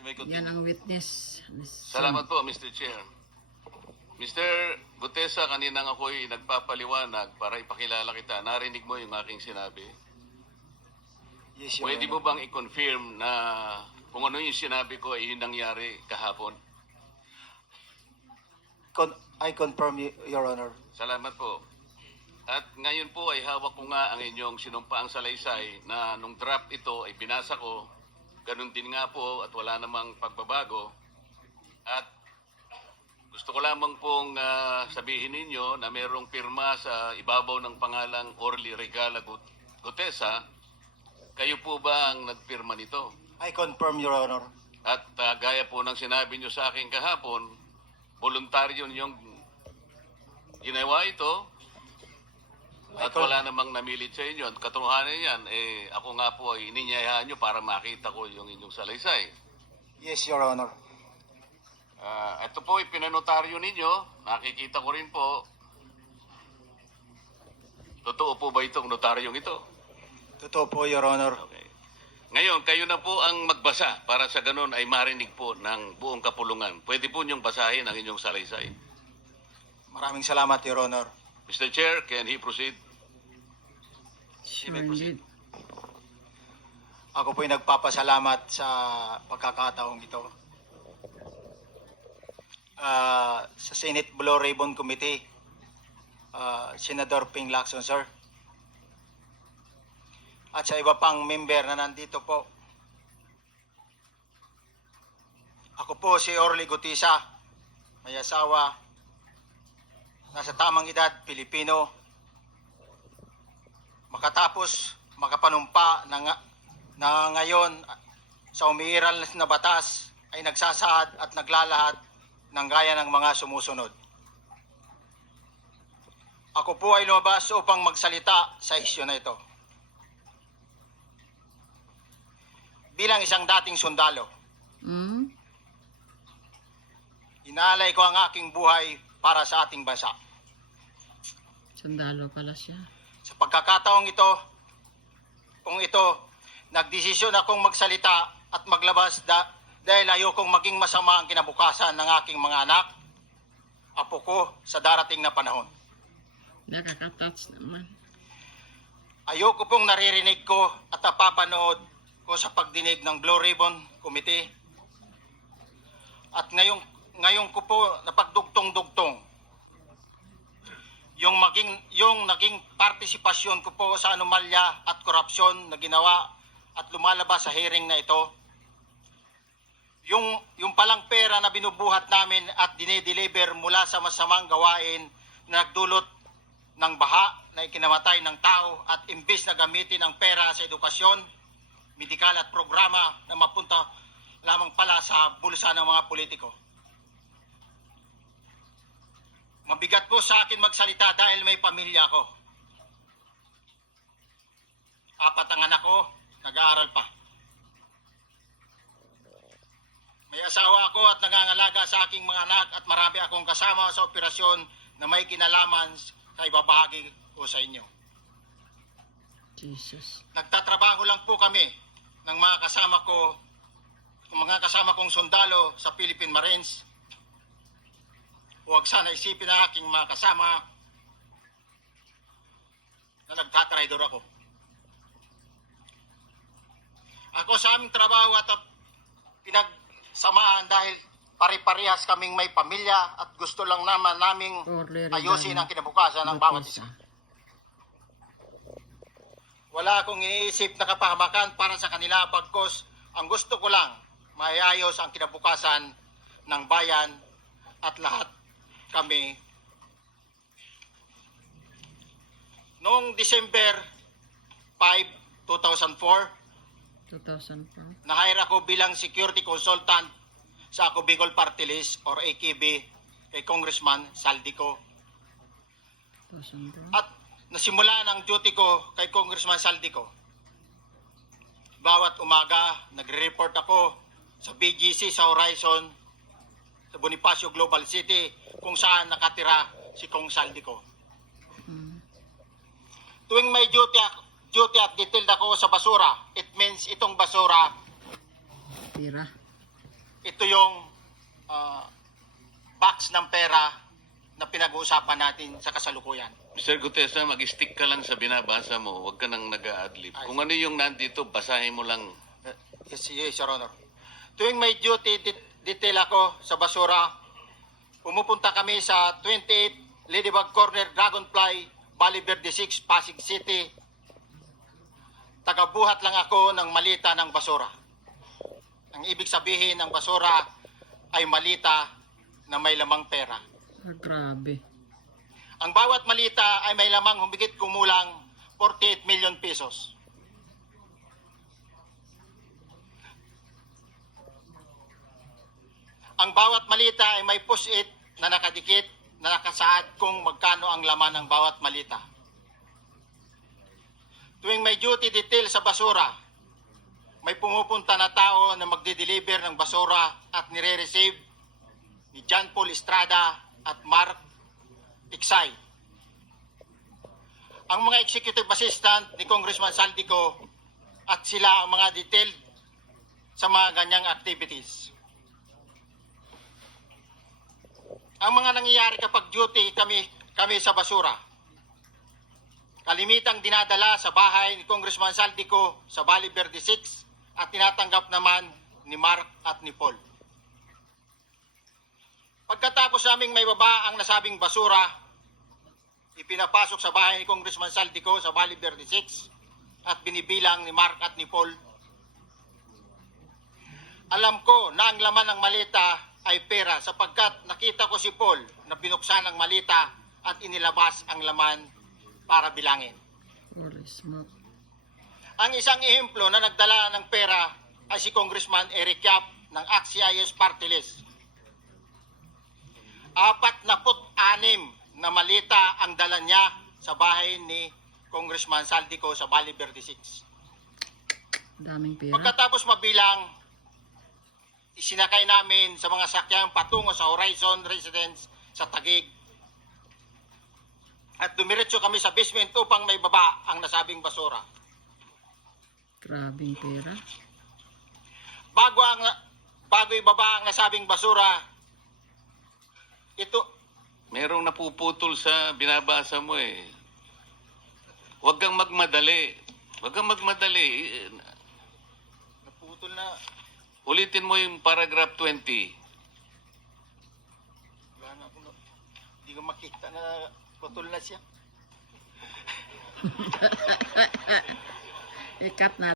You may Yan continue. ang witness. Salamat po, Mr. Chair. Mr. Gutesa, kanina ako'y nagpapaliwanag para ipakilala kita. Narinig mo yung aking sinabi. Yes, Your Pwede Honor. mo bang i-confirm na kung ano yung sinabi ko ay yun nangyari kahapon? I confirm, Your Honor. Salamat po. At ngayon po ay hawak ko nga ang inyong sinumpaang salaysay na nung draft ito ay binasa ko. Ganun din nga po at wala namang pagbabago. At gusto ko lamang pong sabihin ninyo na mayroong pirma sa ibabaw ng pangalang Orly Regala Gutesa. Kayo po ba ang nagpirma nito? I confirm, Your Honor. At gaya po ng sinabi nyo sa akin kahapon, voluntaryo ninyong ginawa ito at wala namang namilit sa inyo. At katotohanan yan, ako nga po ay ininyayahan nyo para makita ko yung inyong salaysay. Yes, Your Honor. Ito po ipinanotaryo ninyo, nakikita ko rin po. Totoo po ba itong notaryong ito? Totoo po, Your Honor. Okay. Ngayon, kayo na po ang magbasa para sa ganun ay marinig po ng buong kapulungan. Pwede po niyong basahin ang inyong salaysay. Maraming salamat, Your Honor. Mr. Chair, can he proceed? Sure may proceed. indeed. Ako po'y nagpapasalamat sa pagkakataong ito. Sa Senate Blue Ribbon Committee, Senador Ping Lacson, sir. At sa iba pang member na nandito po. Ako po si Orly Gutesa, may asawa, nasa tamang edad, Pilipino. Makatapos makapanumpa na ngayon sa umiiral na batas ay nagsasaad at naglalahad ng gaya ng mga sumusunod. Ako po ay lumabas upang magsalita sa isyu na ito. Bilang isang dating sundalo, inaalay ko ang aking buhay para sa ating bansa. Sundalo pala siya. Sa pagkakataong ito, nagdesisyon akong magsalita at maglabas dahil ayokong maging masama ang kinabukasan ng aking mga anak, apo ko sa darating na panahon. Nakaka-touch naman. Ayoko pong naririnig ko at napapanood ko sa pagdinig ng Blue Ribbon Committee. At ngayon ko po napagdugtong-dugtong yung naging partisipasyon ko po sa anomalya at korupsyon na ginawa at lumalabas sa hearing na ito. Yung palang pera na binubuhat namin at dinideliver mula sa masamang gawain na nagdulot ng baha na ikinamatay ng tao at imbis na gamitin ang pera sa edukasyon, medikal at programa na mapunta lamang pala sa bulsa ng mga politiko. Mabigat po sa akin magsalita dahil may pamilya ko. 4 ang anak ko, nag-aaral pa. May asawa ako at nangangalaga sa aking mga anak at marami akong kasama sa operasyon na may kinalaman sa ibabahagi ko sa inyo. Jesus. Nagtatrabaho lang po kami ng mga kasama kong sundalo sa Philippine Marines. Huwag sana isipin ng aking mga kasama na nagtatraidor ako. Ako sa aming trabaho at pinagsamahan dahil pare-parehas kaming may pamilya at gusto lang naman naming Orly ayusin ang kinabukasan ng bawat isa. Wala akong iniisip na kapahamakan para sa kanila, bagkus ang gusto ko lang maiayos ang kinabukasan ng bayan at lahat kami. Noong December 5, 2004, 2004. na-hire ako bilang security consultant sa Ako Bicol Party List or AKB kay Congressman Saldico. 2004. At nasimula ng duty ko kay Congressman Saldico. Bawat umaga, nagre-report ako sa BGC sa Horizon, sa Bonifacio Global City, kung saan nakatira si Kong Saldico. Tuwing may duty at detailed ako sa basura, it means itong basura Tira. ito yung box ng pera na pinag-uusapan natin sa kasalukuyan. Mr. Gutesa, mag-stick ka lang sa binabasa mo. Huwag ka nang nag-a-adlib. Kung ano yung nandito, basahin mo lang. Yes, Your Honor. Tuwing may duty detail ako sa basura, pumupunta kami sa 28 Ladybug Corner, Dragonfly, Valle Verde 6, Pasig City. Tagabuhat lang ako ng malita ng basura. Ang ibig sabihin ng basura ay malita na may lamang pera. Ah, grabe. Ang bawat malita ay may lamang humigit kumulang 48 million pesos. Ang bawat malita ay may push-it na nakadikit na nakasaad kung magkano ang laman ng bawat malita. Tuwing may duty detail sa basura, may pumupunta na tao na magde-deliver ng basura at nire-receive ni John Paul Estrada at Mark Tiksay. Ang mga executive assistant ni Congressman Saldico at sila ang mga detailed sa mga ganyang activities. Ang mga nangyayari kapag duty kami sa basura, kalimitang dinadala sa bahay ni Congressman Saldico sa Valle Verde 6 at tinatanggap naman ni Mark at ni Paul. Pagkatapos naming may baba ang nasabing basura, ipinapasok sa bahay ni Congressman Saldico sa Valle Verde 6 at binibilang ni Mark at ni Paul. Alam ko na ang laman ng malita ay pera sapagkat nakita ko si Paul na binuksan ang malita at inilabas ang laman para bilangin. Holy smoke. Ang isang ehemplo na nagdala ng pera ay si Congressman Eric Yap ng AXIS Party List. 46 na malita ang dala niya sa bahay ni Congressman Saldico sa Valle Verde 6. Daming pera. Pagkatapos mabilang, isinakay namin sa mga sakyang patungo sa Horizon Residence sa Taguig. At dumiretso kami sa basement upang may baba ang nasabing basura. Grabing pera. Bago ibaba ang nasabing basura, ito, Merong napuputol sa binabasa mo eh. Huwag kang magmadali. Huwag kang magmadali. naputol na, Ulitin mo yung paragraph 20. wala na ako, hindi ko makita na putol na siya. Ikat na